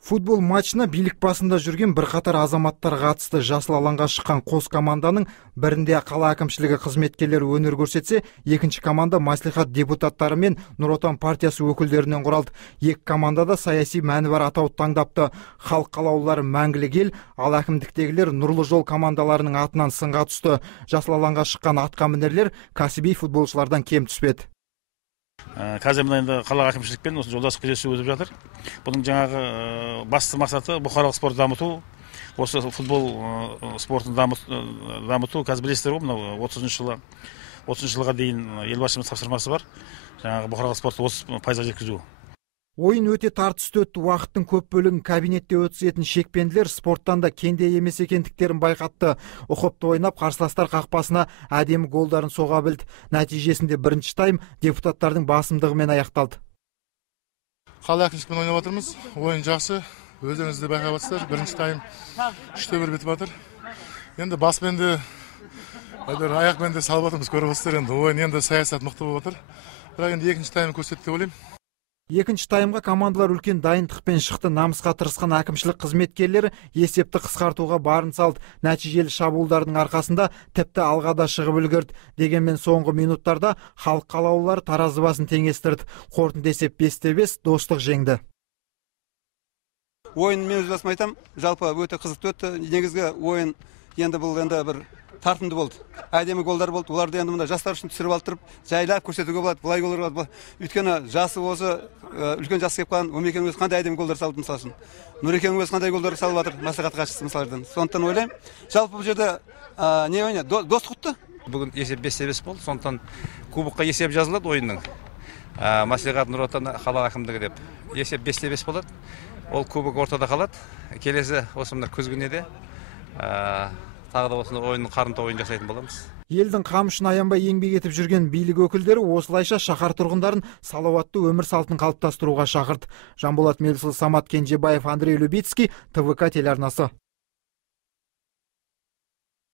Футбол матчына билік басында жүрген бірқатар азаматтар қатысты. Жасыл алаңға шыққан қос команданың бірінде қала әкімшілігі қызметкерлері өнер көрсетсе, екінші команда мәслихат депутаттары мен Нұр Отан партиясы өкілдерінен құралды. Екі командада саяси мәні бар атау таңдапты. Халық қалаулылары мәңгілік ел, ал әкімдіктегілер Нұрлы жол командаларының атынан сынға түсті. Жасыл алаңға шыққан атқамінерлер кәсіби футболшылардан кем түспеді. Қазір енді қала әкімшілікпен осы жолдасып кездесу өтіп жатыр. Бұның жаңағы басты мақсаты бұқаралық спортты дамыту, осы футбол спортын дамыту. Қазір білесіздер ғой, мынау 30 жылға дейін елбасымыз тапсырмасы бар. Жаңағы бұқаралық спортты 30% жеткізу. Ойын өте тартысты өтті. Уақыттың көп бөлігін кабинетте өткізетін шекпенділер спорттан да кенде емес екендіктерін байқатты. Ұқыпты ойнап, қарсыластар қақпасына әдемі голдарын соға білді. Нәтижесінде бірінші тайм депутаттардың басымдығымен аяқталды. Қала әкімшілікпен ойнап жатырмыз. Ойын жақсы. Өздеріңіз де байқап жатсыздар. Бірінші тайм 3-1 бітіп жатыр. Енді баспен де, аяқпен де салып жатырмыз, көріп жатсыздар. Енді ойын енді саясат мықты болып жатыр. Бірақ енді екінші тайм көрсетті деп ойлаймын. Екінші таймға командалар үлкен дайындықпен шықты. Намысқа тырысқан әкімшілік қызметкерлері есепті қысқартуға барын салды. Нәтижелі шабуылдардың арқасында тіпті алға да шығып үлгерді. Дегенмен соңғы минуттарда халық қалаулылары таразы басын теңестірді. Қорытынды есеп 5-5 достық жеңді. Ойын мен өз басым айтам, жалпы өте қызықты өтті. Негізгі ойын енді бұл бір тартымды болды. Әдемі голдар болды. Оларды енді мында жастар үшін түсіріп алдырып, жайлап көрсетуге болады. Бұлай голдар болады. Өйткені жасы осы үлкен жас келіп қалған, Өмекенің өзі қандай әдемі голдар салды мысалы үшін. Нұрекенің өзі қандай голдар салып жатыр, мәслихат хатшысы мысалдардан. Сондықтан ойлаймын, жалпы бұл жерде не ойны? Достық өтті. Бүгін есеп 5-5 болды. Сондықтан кубокқа есеп жазылады ойынның. Мәслихат Нұр Отан қала әкімдігі деп. Есеп 5-5 болады. Ол кубок ортада қалады. Келесі осы мына күзгінеде тағы да осындай ойынның қарымта ойын жасайтын боламыз. Елдің қамышын аянбай еңбек етіп жүрген билік өкілдері осылайша шаһар тұрғындарын салауатты өмір салтын қалыптастыруға шақырды. Жанболат Мелсұлы, Самат Кенжебаев, Андрей Любицкий, ТВК телеарнасы.